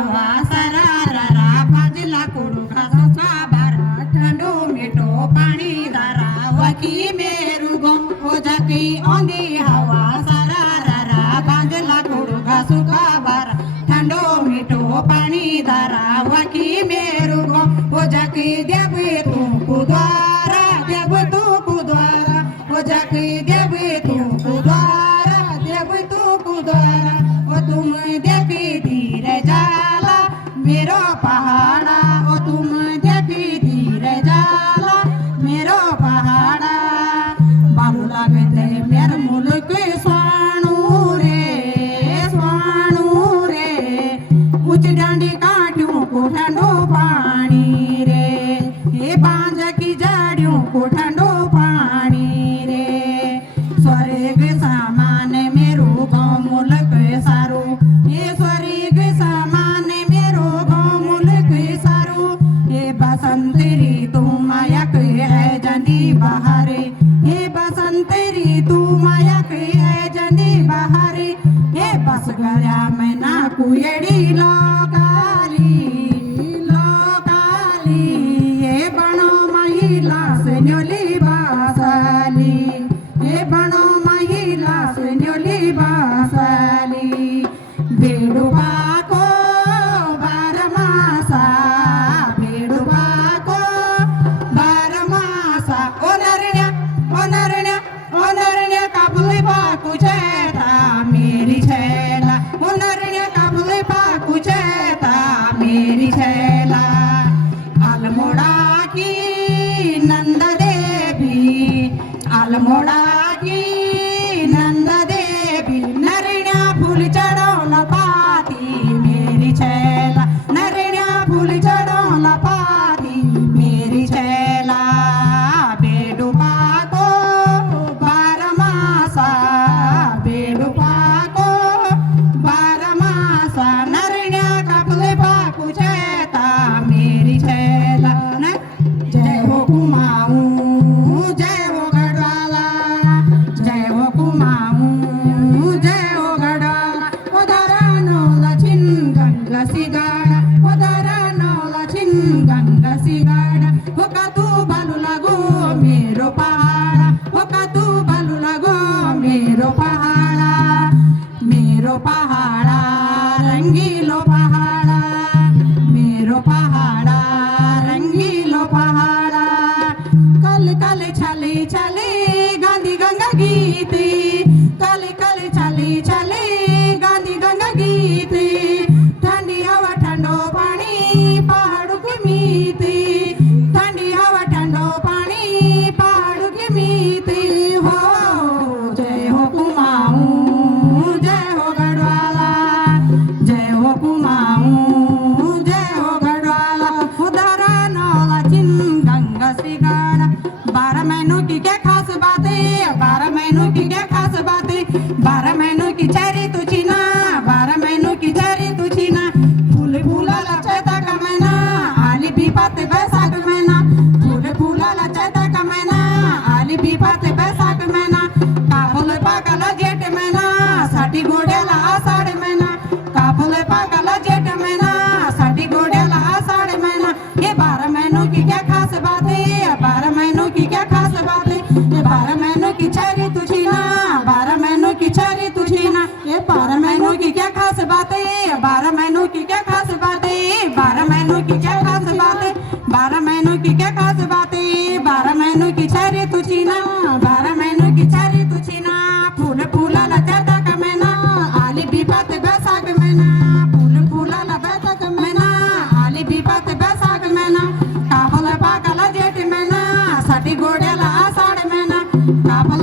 हवा सरारा भाजला कोडू खासा स्वाबारा ठंडो मिठो पाणी धारा वकी मेरू गो हो जाकी ओंदी हवा सरारा भाजला कोडू खासू स्वाबारा ठंडो मिठो पाणी धारा वकी मेरू गो हो जाकी देवे तू कुद्वारा देव तू कुद्वारा हो जाकी देवे तू कुद्वारा देव तू कुद्वारा ओ तुम देखी धीरे जाला मेरो पहाड़ा ओ तुम देखी धीरे जाला मेरो पहाड़ा बाबू लागते मेर मुल्क स्वाणू रे उच डांडी काट्यूं को ठंडो पानी रे ये बांझ की जड़ियों को ठंडो पानी रे स्वर्ग समान मेरो गाँव मुल्क सारो ये स्वर्ग समान मेरो गाँव मुल्क सारो ये बसंत ऋतु मायक है जंदी बहारे ये बसंत ऋतु मायक है जंदी बहारे ये बस गया मैं ना कुएड़ी लोकाली ये बनो महिला से न्योली बासाली ये बनो महिला से न्योली बासाली बेडुबा को बारमासा बेडुबा को बारमासा ओ नरण्या काबुली बाकू चेता मेरी छैला ओ नरण्या काबुली बाकू चेता मेरी छैला अल्मोड़ा की नंदा देवी अल्मोड़ा की नंदा देवी नरण्या फूल चढ़ौला पाती मेरी छैला नरण्या फूल चढ़ौला पाती मेरी छैला बेडुबा को बारमासा बेडुबा को बारमासा नरण्या कपले बाकू चेता मेरी छैला जय हो कुमाऊं जय हो गढ़वाला जय हो कुमाऊं जय हो गढ़वाला उधरा नौला छिन गंगा सिगाड़ा उधरा नौला छिन गंगा सिगाड़ा होका तू बालू लगो मेरो पहाड़ा होका तू बालू लगो मेरो पहाड़ा रंगीलो पहाड़ा मेरो पहाड़ा रंगीलो पहाड़ा कल कल चले चले गांधी गंगा गीते कल कल चले चले गांधी गंगा गीते ठंडी हवा ठंडो पानी पहाड़ों के मीते ठंडी हवा ठंडो पानी पहाड़ों के मीते हो जय हो कुमाऊं जय हो गढ़वाला जय हो कुमाऊं जय हो गढ़वाला उधरा नौला चिन गंगा सिगाड़ा 12 महीनों की क्या खास बातें 12 महीनों की क्या खास बातें 12 महीनों की चेरी तू छीना 12 महीनों की चेरी तू छीना फूल फूला चैता का महीना आली भी पाते बैसाख महीना फूल फूला चैता का महीना आली भी पाते बैसाख महीना काफल पाकला जेठ महीना साठी घोड्याला आषाढ महिना काफल पाकला जेठ महीना साठी घोड्याला आषाढ महिना ये 12 महीनों की क्या खास बातें 12 महीनों की क्या खास बातें ये 12 महीनों की चेरी तुझी ना 12 महीनों की चेरी तुझी ना ये 12 महीनों की क्या खास बातें 12 महीनों की क्या खास बातें 12 महीनों की क्या खास बातें 12 महीनों की क्या खास बातें 12 महीनों की चेरी तुझी ना 12 महीनों की चेरी तुझी ना फूल फूला चैता का महीना आली भी पाते बैसाख महीना फूल फूला बैसाख महीना आली भी पाते बैसाख महीना काफल पाकला जेठ महीना साठी घोड्याला आषाढ महिना काफल